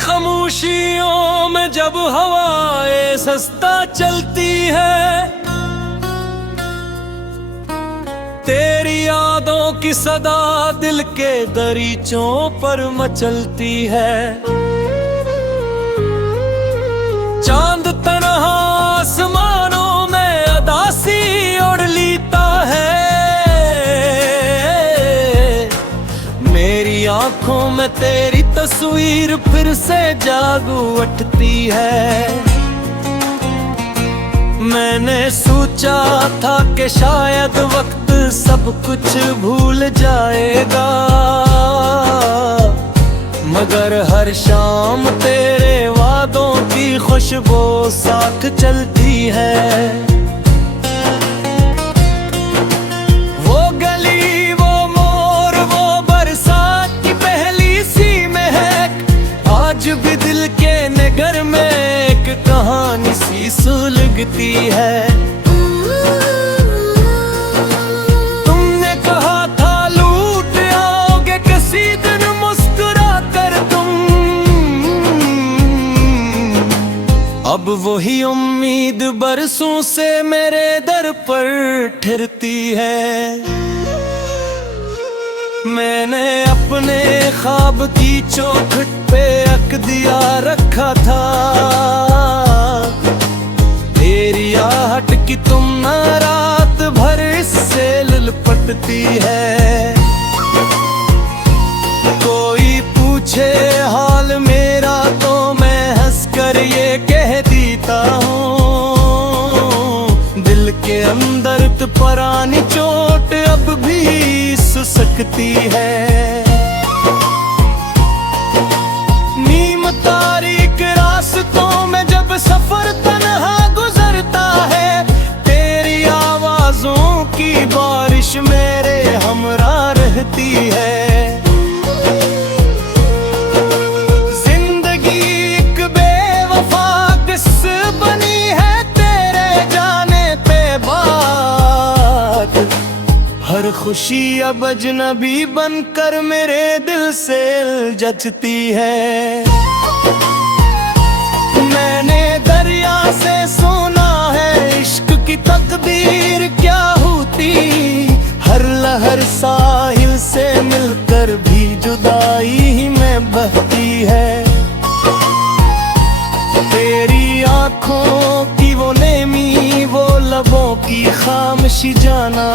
खामोशियों में जब हवाएं सस्ता चलती है, तेरी यादों की सदा दिल के दरीचों पर मचलती है। चांद तन्हा आसमानों में अदासी ओढ़ लेता है, मेरी आंखों में तेरी तस्वीर फिर से जाग उठती है। मैंने सोचा था कि शायद वक्त सब कुछ भूल जाएगा, मगर हर शाम तेरे वादों की खुशबू साथ चलती है। वो गली, वो मोर, वो बरसात की पहली सी महक, आज भी दिल के नगर में एक कहानी सी सुलगती है। तुमने कहा था लूट आओगे किसी दिन मुस्कुरा कर तुम, अब वही उम्मीद बरसों से मेरे दर पर ठहरती है। मैंने अपने ख्वाब की चौखट पे रख दिया रखा था, तेरी आहट की तुम ना रात भर इससे ललपटती है। कोई पूछे हाल मेरा तो मैं हंसकर ये कह देता हूँ, दिल के अंदर पुरानी चोट अब भी सुसकती है। नीम तारीख रास्तों में जब सफर तन्हा गुजरता है, तेरी आवाजों की बारिश मेरे हमरा रहती है। जिंदगी एक बेवफा किस बनी है तेरे जाने पे बात, हर खुशी अब अजनबी बनकर मेरे दिल से जचती है। मैंने दरिया से सुना है इश्क की तकदीर क्या होती, हर लहर साहिल से मिलकर भी जुदाई ही में बहती है। तेरी आंखों की वो नेमी, वो लबों की खामोशी जाना,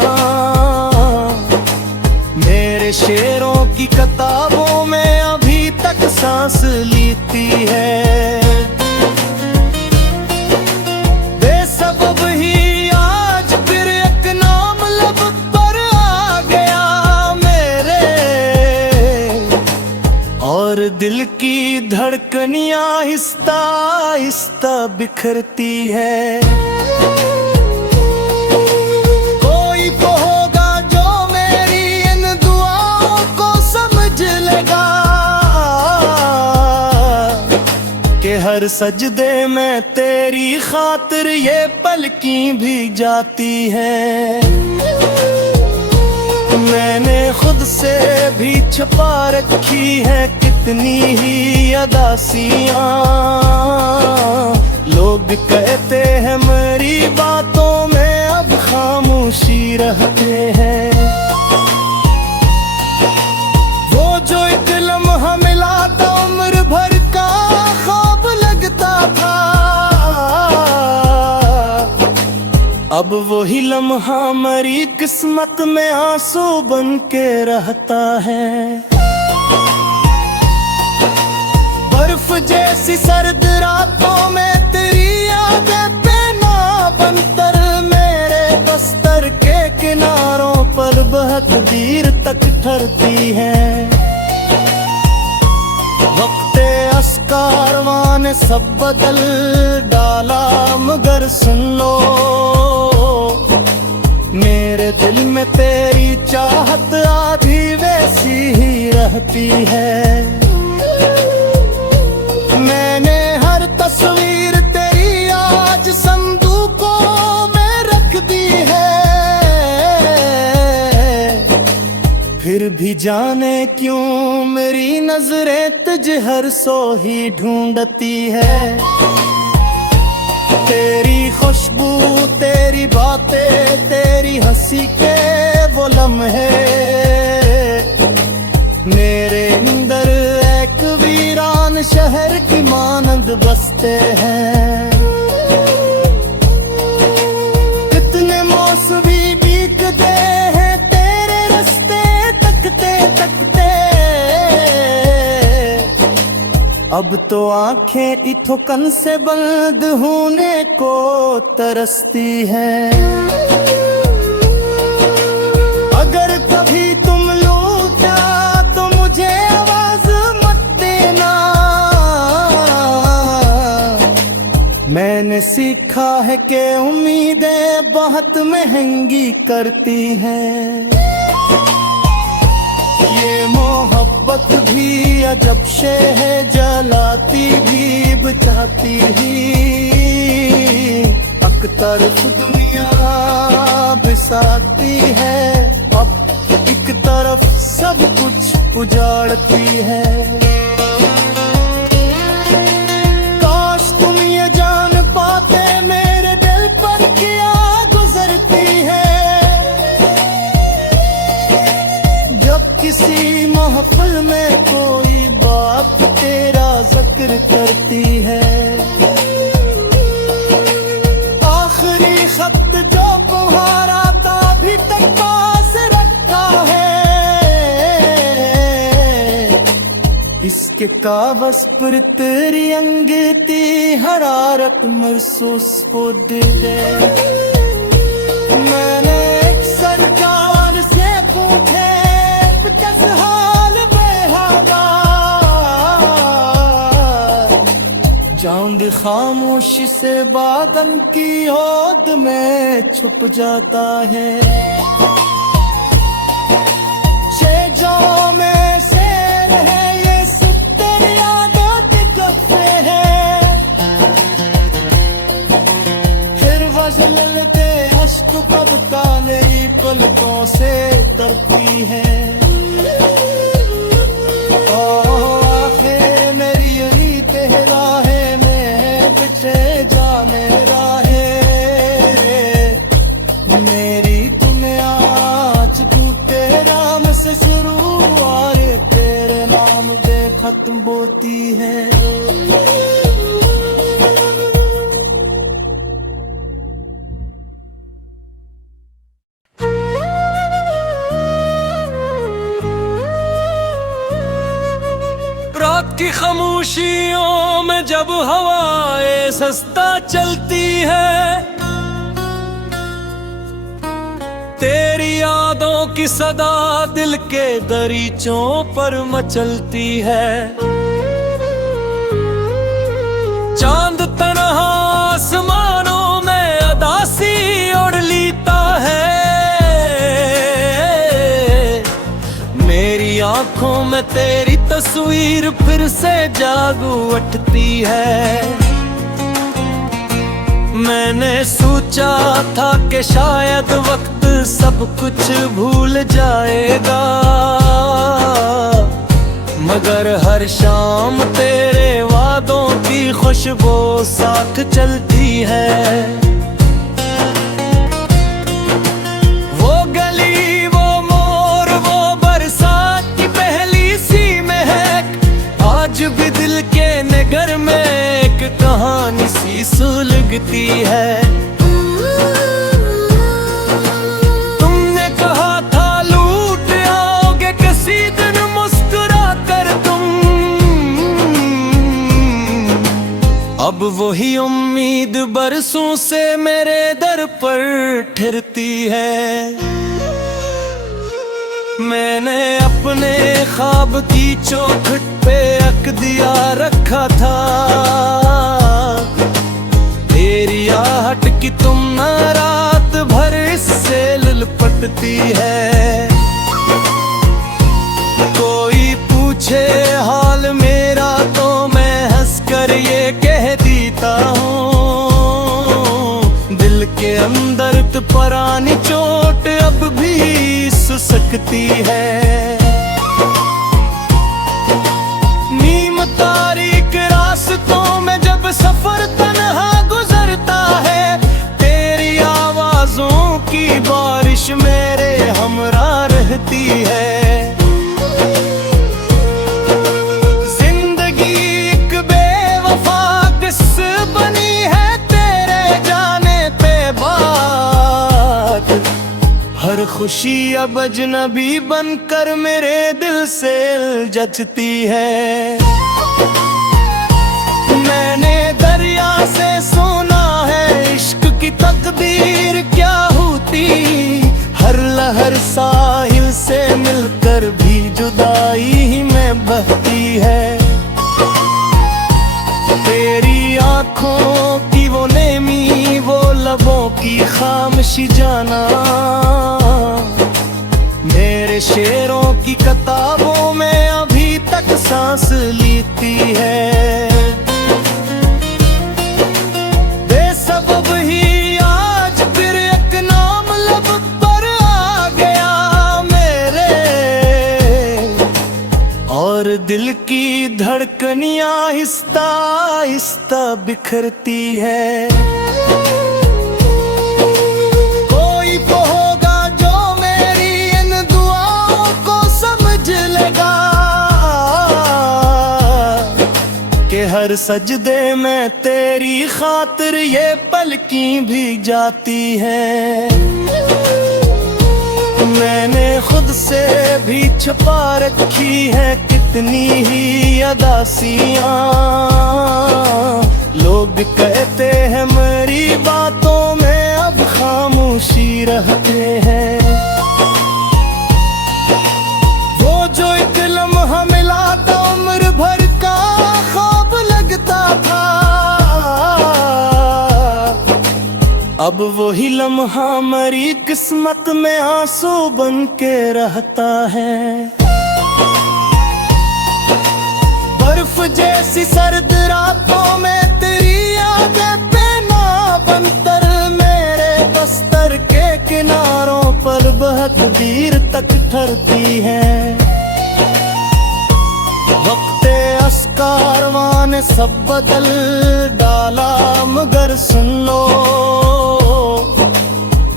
मेरे शेरों की किताबों में अभी तक सांस लेती है। बेसबब ही आज फिर एक नाम लब पर आ गया मेरे, और दिल की धड़कनियां आहिस्ता आहिस्ता बिखरती है। कोई तो होगा जो मेरी इन दुआओं को समझ लेगा, कि हर सजदे में तेरी खातिर ये पलकी भी जाती है। मैंने खुद से भी छुपा रखी है कितनी ही अदासियां, लोग कहते हैं मेरी बातों में अब खामोशी रहते हैं। वो जो एक लम्हा मिला था उम्र भर का ख्वाब लगता था, अब वही लम्हा मरी किस्मत में आंसू बन के रहता है। बर्फ जैसी सर्द रातों में तेरी यादें पेना बनकर मेरे बस्तर के किनारों पर बहुत देर तक ठहरती है। वक्ते अस्कारवां ने सब बदल डाला, मगर सुन लो मेरे दिल में तेरी चाहत आधी वैसी ही रहती है। मैंने हर तस्वीर तेरी आज संदूकों में रख दी है, फिर भी जाने क्यों मेरी नजरें तुझ हर सो ही ढूंढती है। तेरी खुशबू, तेरी बातें, तेरी हंसी के वो लम्हे मेरे अंदर एक वीरान शहर की मानंद बसते हैं। कितने मौसमी बीतते हैं तेरे रास्ते तकते तकते, अब तो आंखें इथों कन से बंद होने को तरसती हैं। अगर कभी तुम लौटा तो मुझे आवाज मत देना, मैंने सीखा है कि उम्मीदें बहुत महंगी करती हैं। ये मोहब्बत भी अजब शे है, जलाती भी बुझाती भी, अकतरफ दुनिया बिसाती है, अब एक तरफ सब कुछ उजाड़ती है। काश तुम ये जान पाते मेरे दिल पर क्या गुजरती है। जब किसी महफिल में कोई बात तेरा जिक्र करती है, आखिरी खत जो तुम्हारा था अभी तक पास रखा है, इसके कागज पर तेरी अंगीठी हरारत महसूस हो दे। मैंने एक सरकार से पूछे किस हाल बेहादा, चांद खामोशी से बादल की होद में छुप जाता है। शेजों में शेर है ये सितर यादों के कफ़े है, फिर वज़ल के अश्क कब काले पलकों से तरती है। मेरी तुम्हें आज तू तेरे नाम से शुरू और तेरे नाम पे खत्म होती है। रात की खामोशियों में जब हवाएं सस्ता चलती है, तेरी यादों की सदा दिल के दरीचों पर मचलती है। चांद तन्हा आसमानों में अदासी ओढ़ लेता है, मेरी आंखों में तेरी तस्वीर फिर से जाग उठती है। मैंने सोचा था कि शायद वक्त सब कुछ भूल जाएगा, मगर हर शाम तेरे वादों की खुशबू साथ चलती है। वो गली, वो मोर, वो बरसात की पहली सी महक, आज भी दिल के नगर में एक कहानी सी सुलगती है। तुमने कहा था लूट आओगे किसी दिन मुस्कुरा कर तुम, अब वही उम्मीद बरसों से मेरे दर पर ठहरती है। मैंने अपने ख्वाब की चौखट पे अक दिया रखा था, तेरी आहट की तुम ना रात भर इससे लिपटती है। कोई पूछे हाल मेरा तो मैं हंस कर ये कह देता हूँ, दिल के अंदर तो पुरानी चोट अब भी सुसकती है। ढूंढती है। जिंदगी एक बेवफा किस बनी है तेरे जाने पे बात। हर खुशी अब अजनबी बनकर मेरे दिल से जचती है। मैंने दरिया से सुना है इश्क की तकदीर क्या होती। हर लहर साहिल से मिलकर भी जुदाई ही में बहती है। तेरी आंखों की वो नेमी, वो लबों की खामोशी जाना, मेरे शेरों की किताबों में अभी तक सांस लेती है। बेसबब ही आज फिर एक नाम लब पर आ गया मेरे, और दिल की धड़कनियां आहिस्ता आहिस्ता बिखरती है। कोई तो होगा जो मेरी इन दुआओं को समझ लेगा कि हर सजदे में तेरी खातिर ये पलकी भी जाती है। मैंने खुद से भी छुपा रखी है कितनी ही अदासियां। लोग कहते हैं मेरी बातों में अब खामोशी रहते हैं। वो जो एक लम्हा मिला था उम्र भर का ख्वाब लगता था, अब वही लम्हा मरी किस्मत में आंसू बन के रहता है। बर्फ जैसी सर्द रातों में तेरी यादें पेना बनकर मेरे बस्तर के किनारों पर बहुत देर तक ठहरती है। वक्ते अस्कारवां ने सब बदल डाला मगर सुन लो,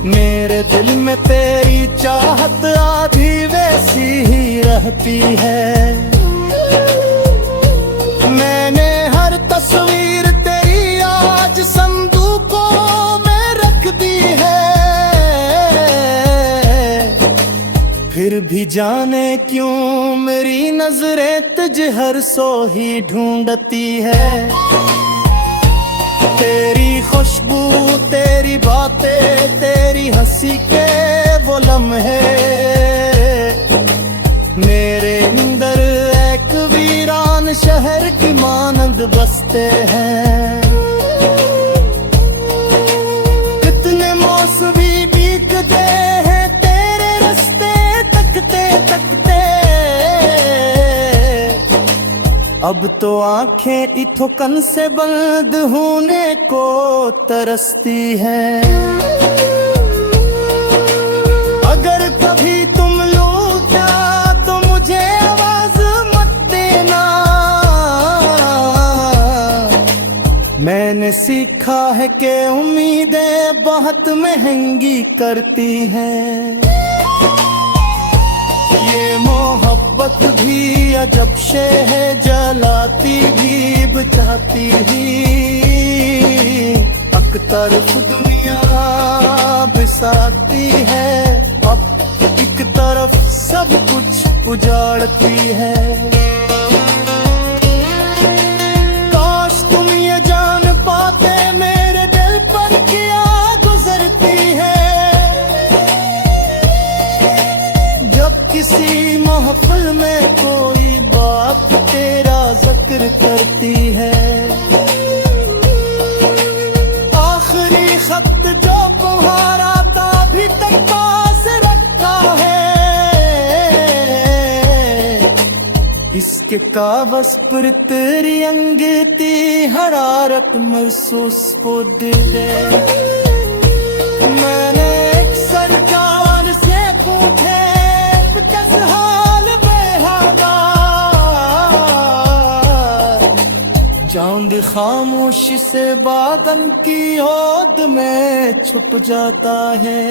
मेरे दिल में तेरी चाहत आधी वैसी ही रहती है। मैंने हर तस्वीर तेरी आज संदूकों में रख दी है, फिर भी जाने क्यों मेरी नजरें तुझे हर सो ही ढूंढती है। तेरी खुशबू, तेरी बातें, तेरी हंसी के वो लम्हे मेरे अंदर एक वीरान शहर की मानंद बसते हैं। कितने मौसमी बीतते हैं तेरे रास्ते तकते तकते, अब तो आंखें इथों कन से बंद होने को तरसती है। अगर कभी तुम लौटा तो मुझे आवाज मत देना, मैंने सीखा है कि उम्मीदें बहुत महंगी करती हैं। ये मोहब्बत भी अजब शे है, जलाती भी बुझाती भी। एक तरफ दुनिया बिसाती है, अब एक तरफ सब कुछ उजाड़ती है। काश तुम ये जान पाते मेरे दिल पर क्या गुजरती है। जब किसी महफिल में कोई बात तेरा जिक्र करती है, आखिरी खत जो तुम्हारा था अभी तक पास रखा है, इसके कागज पर तेरी अंगीठी हरारत महसूस हो दे। मैंने एक सरकार से पूछे किस हाल बेहागा, चांद खामोशी से बादल की ओद में छुप जाता है।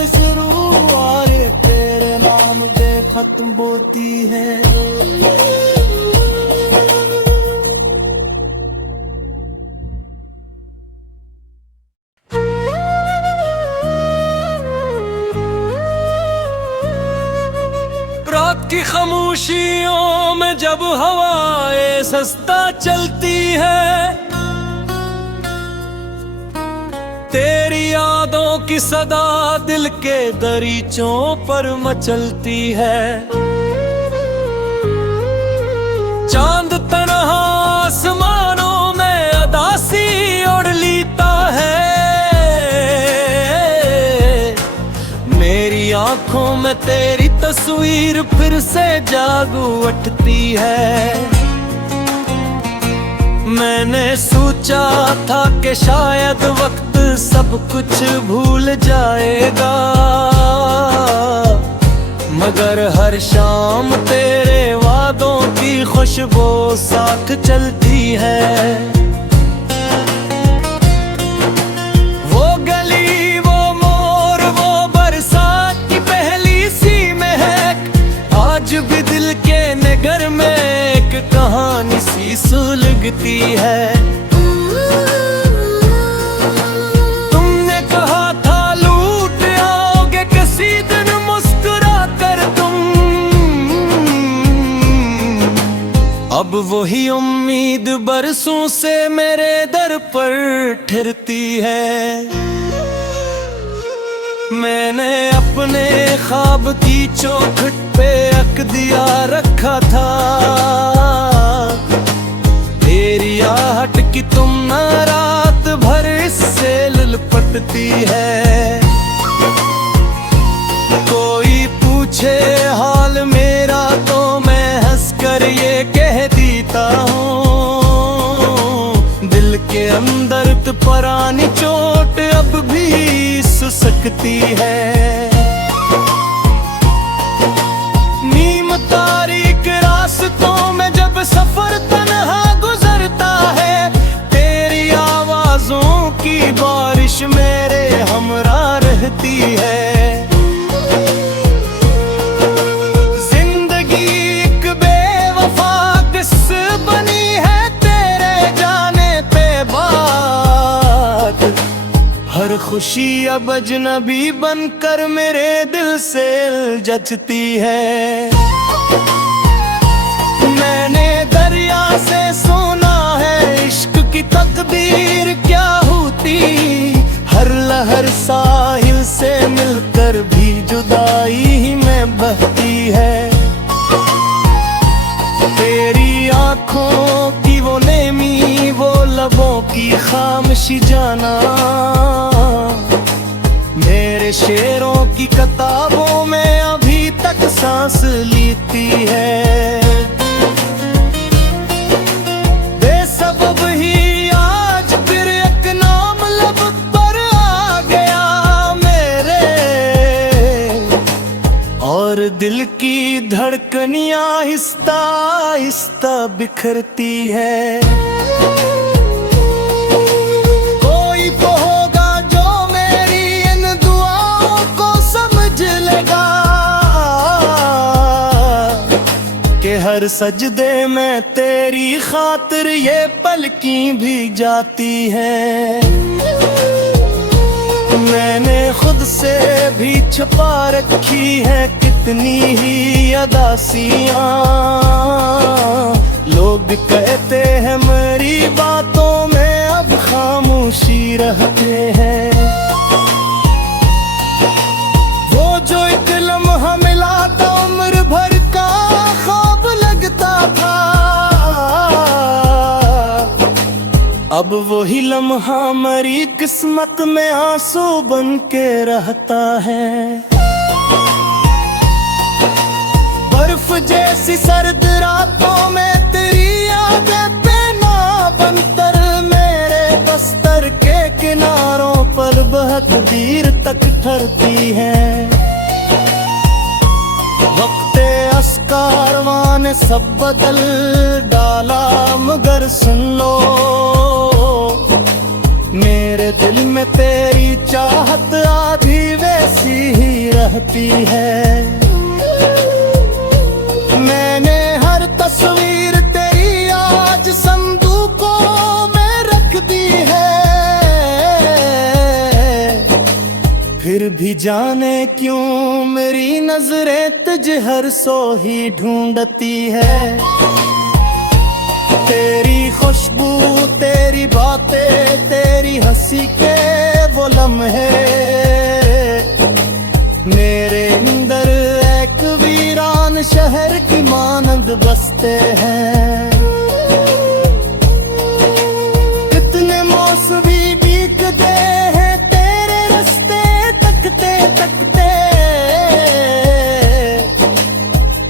से शुरू और ये तेरे नाम पे खत्म होती है। रात की खामोशियों में जब हवाएं सस्ता चलती है, तेरी यादों की सदा दिल के दरीचों पर मचलती है। चांद तन्हा आसमानों में अदासी ओढ़ लेता है, मेरी आंखों में तेरी तस्वीर फिर से जाग उठती है। मैंने सोचा था कि शायद वक्त सब कुछ भूल जाएगा, मगर हर शाम तेरे वादों की खुशबू साथ चलती है। वो गली, वो मोड़, वो बरसात की पहली सी महक, आज भी दिल के नगर में एक कहानी सी सुलगती है। तुमने कहा था लूट आओगे किसी दिन मुस्कुरा कर तुम, अब वही उम्मीद बरसों से मेरे दर पर ठहरती है। मैंने अपने ख्वाब की चौखट पे अक दिया रखा था, तेरी आहट की तुम न रात भर इससे ललपटती है। कोई पूछे हाल मेरा तो मैं हंसकर ये कह देता हूँ, दिल के अंदर तो पुरानी चोट अब भी सुसकती है। नीम तारीख रास्तों में जब सफर तन्हा गुजरता है, तेरी आवाजों की बारिश मेरे हमरा रहती है। जिंदगी एक बेवफा किस बनी है तेरे जाने पे बात, हर खुशी अब अजनबी बनकर मेरे दिल से जचती है। मैंने दरिया से सुना है इश्क की तकदीर क्या होती, हर लहर साहिल से मिलकर भी जुदाई ही में बहती है। तेरी आंखों की वो नेमी, वो लबों की खामोशी जाना, मेरे शेरों की किताबों में अभी तक सांस लेती है। बेसबब ही आज फिर एक नाम लब पर आ गया मेरे, और दिल की धड़कनियां आहिस्ता आहिस्ता बिखरती है। कोई तो होगा जो मेरी इन दुआओं को समझ लेगा, कि हर सजदे में तेरी खातिर ये पलकी भी जाती है। मैंने खुद से भी छुपा रखी है कितनी ही अदासियां, लोग कहते हैं मेरी बातों में अब खामोशी रहते हैं। वो जो एक लम्हा मिला था उम्र भर का ख्वाब लगता था, अब वही लम्हा मरी किस्मत में आंसू बन के रहता है। बर्फ जैसी सर्द रातों में तेरी यादें ना बनकर मेरे बस्तर के किनारों पर बहुत देर तक ठहरती हैं। वक्ते अस्कारवां ने सब बदल डाला मगर सुन लो, मेरे दिल में तेरी चाहत आधी वैसी कहती है। मैंने हर तस्वीर तेरी आज संदूकों में रख दी है, फिर भी जाने क्यों मेरी नजरें तुझ हर सो ही ढूंढती है। तेरी खुशबू, तेरी बातें, तेरी हंसी के वो लम्हे मेरे अंदर एक वीरान शहर की मानंद बसते हैं। कितने मौसमी बीतते हैं तेरे रास्ते तकते तकते,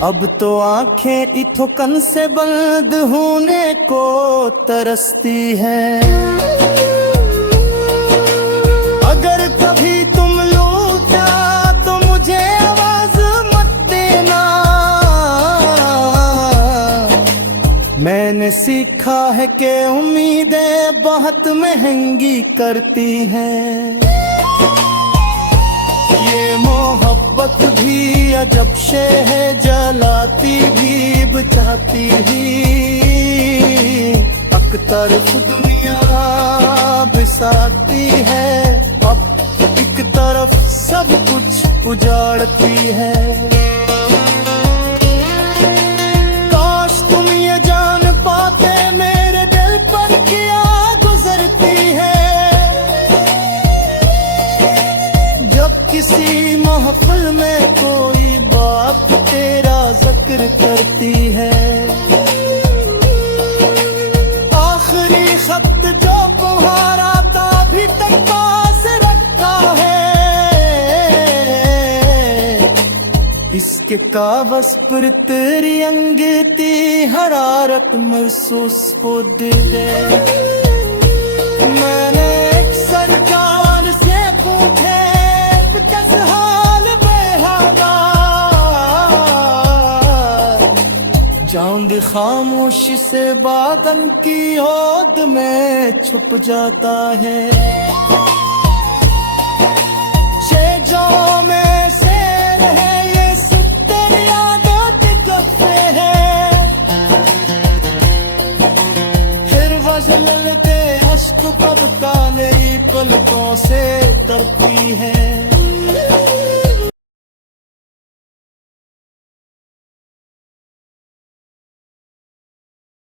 अब तो आंखें इथों कन से बंद होने को तरसती है। अगर कभी तुम लौटा तो मुझे आवाज मत देना, मैंने सीखा है कि उम्मीदें बहुत महंगी करती हैं। ये मोहब्बत भी अजब शे है, जलाती भी बुझाती भी, एक तरफ दुनिया बिसाती है, अब एक तरफ सब कुछ उजाड़ती है। काश तुम ये जान पाते मेरे दिल पर क्या गुजरती है। जब किसी महफिल में कोई बात तेरा जिक्र करती है, आखिरी खत जो तुम्हारा था अभी तक पास रखा है, इसके कागज पर तेरी अंगीठी हरारत महसूस हो दे। मैंने एक सरकार से पूछे कैसे हाल बेहादा, चांद खामोशी से बादल की ओद में छुप जाता है। शेजों में शेर है ये सुतर यादों के जफ्फे है, फिर वजल दे अश्क कब का नई पलकों से तरती है।